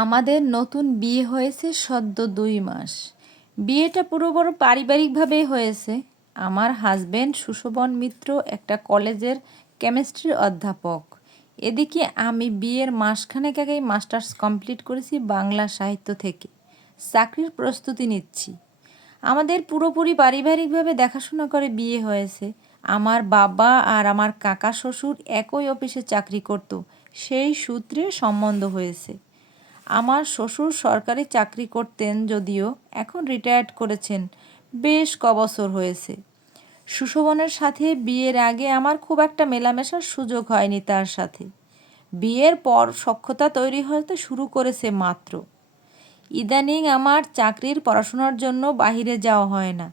আমাদের নতুন বিয়ে হয়েছে সদ্য ২ মাস। বিয়েটা পুরো পারিবারিকভাবেই হয়েছে। আমার হাজবেন্ড সুশোভন মিত্র একটা কলেজের কেমিস্ট্রির অধ্যাপক। এদিকে আমি বিয়ের মাসখানেক আগেই মাস্টার্স কমপ্লিট করেছি বাংলা সাহিত্য থেকে। চাকরির প্রস্তুতি নিচ্ছি। আমাদের পুরোপুরি পারিবারিকভাবে দেখাশোনা করে বিয়ে হয়েছে। আমার বাবা আর আমার কাকা শ্বশুর একই অফিসে চাকরি করত, সেই সূত্রে সম্বন্ধ হয়েছে। আমার শ্বশুর সরকারি চাকরি করতেন, যদিও এখন রিটায়ার্ড করেছেন, বেশ কবছর হয়েছে। সুশোভনের সাথে বিয়ের আগে আমার খুব একটা মেলামেশার সুযোগ হয়নি তার সাথে। বিয়ের পর সখ্যতা তৈরি হতে শুরু করেছে মাত্র। ইদানিং আমার চাকরির পড়াশোনার জন্য বাহিরে যাওয়া হয় না,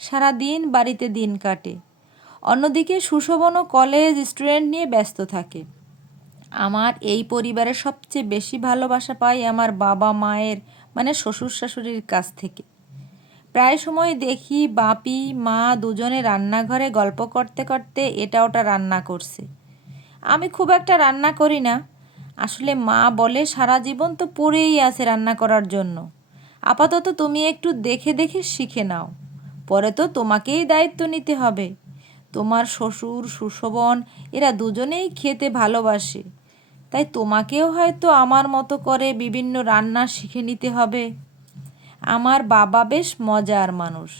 সারাদিন বাড়িতে দিন কাটে। অন্যদিকে সুশোভনও কলেজ স্টুডেন্ট নিয়ে ব্যস্ত থাকে। আমার এই পরিবারের সবচেয়ে বেশি ভালোবাসা পাই আমার বাবা মায়ের, মানে শ্বশুর শাশুড়ির কাছ থেকে। প্রায় সময় দেখি বাপি মা দুজনে রান্নাঘরে গল্প করতে করতে এটা ওটা রান্না করছে। আমি খুব একটা রান্না করি না। আসলে মা বলে সারা জীবন তো পড়েই আছে রান্না করার জন্য। আপাতত তুমি একটু দেখে দেখে শিখে নাও, পরে তো তোমাকেই দায়িত্ব নিতে হবে। তোমার শ্বশুর সুশোভন এরা দুজনেই খেতে ভালোবাসে, তাই তোমাকেও হয়তো আমার মতো করে বিভিন্ন রান্না শিখে নিতে হবে। আমার বাবা বেশ মজার মানুষ।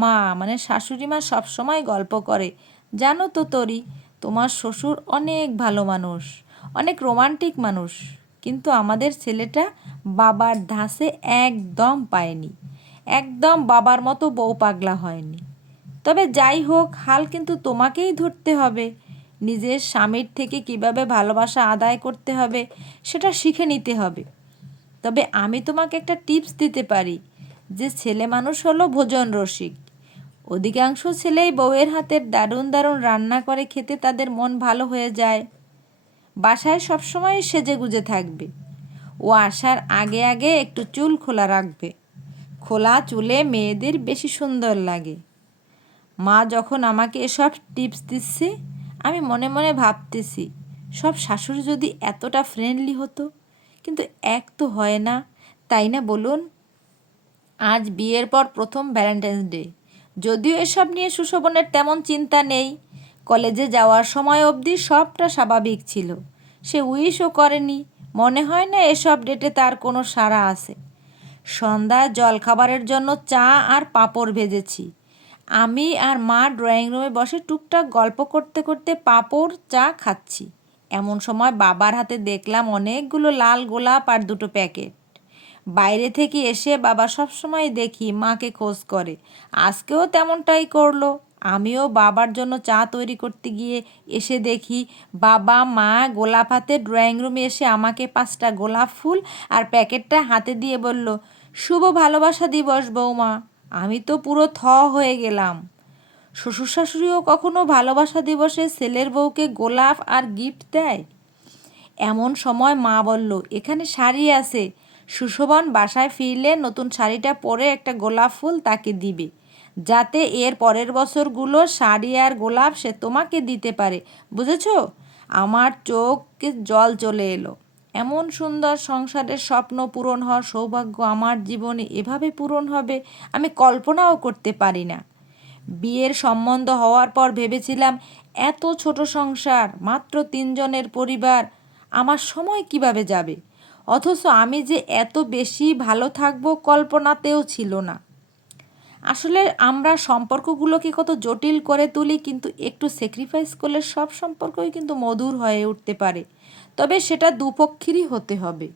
মা মানে শাশুড়ি মা সবসময় গল্প করে, জানো তো তরি, তোমার শ্বশুর অনেক ভালো মানুষ, অনেক রোমান্টিক মানুষ, কিন্তু আমাদের ছেলেটা বাবার ধাঁচে একদম পায়নি, একদম বাবার মতো বউ পাগলা হয়নি। তবে যাই হোক, হাল কিন্তু তোমাকেই ধরতে হবে। নিজের স্বামীর থেকে কিভাবে ভালোবাসা আদায় করতে হবে সেটা শিখে নিতে হবে। তবে আমি তোমাকে একটা টিপস দিতে পারি, যে ছেলে মানুষ হলো ভোজন রসিক। অধিকাংশ ছেলেই বউয়ের হাতের দারুণ দারুণ রান্না করে খেতে তাদের মন ভালো হয়ে যায়। বাসায় সবসময় সেজেগুজে থাকবে। ও আসার আগে আগে একটু চুল খোলা রাখবে। খোলা চুলে মেয়েদের বেশি সুন্দর লাগে। মা যখন আমাকে এসব টিপস দিচ্ছে, আমি মনে মনে ভাবতেছি, সব শাশুড়ি যদি এতটা ফ্রেন্ডলি হতো। কিন্তু এক তো হয় না, তাই না বলুন? আজ বিয়ের পর প্রথম ভ্যালেন্টাইন্স ডে। যদিও এসব নিয়ে সুশোভনের তেমন চিন্তা নেই। কলেজে যাওয়ার সময় অবধি সবটা স্বাভাবিক ছিল। সে উইশও করেনি। মনে হয় না এসব ডেটে তার কোনো সাড়া আছে। সন্ধ্যায় জলখাবারের জন্য চা আর পাঁপড় ভেজেছি। আমি আর মা ড্রয়িং রুমে বসে টুকটাক গল্প করতে করতে পাঁপড় চা খাচ্ছি। এমন সময় বাবার হাতে দেখলাম অনেকগুলো লাল গোলাপ আর দুটো প্যাকেট। বাইরে থেকে এসে বাবা সবসময় দেখি মাকে খোঁজ করে, আজকেও তেমনটাই করলো। আমিও বাবার জন্য চা তৈরি করতে গিয়ে এসে দেখি বাবা মা গোলাপ হাতে ড্রয়িং রুমে এসে আমাকে 5টা গোলাপ ফুল আর প্যাকেটটা হাতে দিয়ে বলল, শুভ ভালোবাসা দিবস বৌমা। আমি তো পুরো হয়ে গেলাম। শ্বশুর শাশুড়িও কখনো ভালোবাসা দিবসে ছেলের বউকে গোলাপ আর গিফট দেয়? এমন সময় মা বলল, এখানে শাড়ি আছে, সুশোভন বাসায় ফিরলে নতুন শাড়িটা পরে একটা গোলাপ ফুল তাকে দিবে, যাতে এর পরের বছরগুলো শাড়ি আর গোলাপ সে তোমাকে দিতে পারে, বুঝেছো? আমার চোখে জল চলে এলো। এমন সুন্দর সংসারের স্বপ্ন পূরণ হওয়ার সৌভাগ্য আমার জীবনে এভাবে পূরণ হবে আমি কল্পনাও করতে পারি না। বিয়ের সম্বন্ধ হওয়ার পর ভেবেছিলাম, এত ছোট সংসার, মাত্র 3 জনের পরিবার, আমার সময় কিভাবে যাবে। অথচ আমি যে এত বেশি ভালো থাকবো কল্পনাতেও ছিল না। আসলে আমরা সম্পর্কগুলোকে কত জটিল করে তুলি, কিন্তু একটু স্যাক্রিফাইস করলে সব সম্পর্কই কিন্তু মধুর হয়ে উঠতে পারে। তবে সেটা দুপক্ষেরই হতে হবে।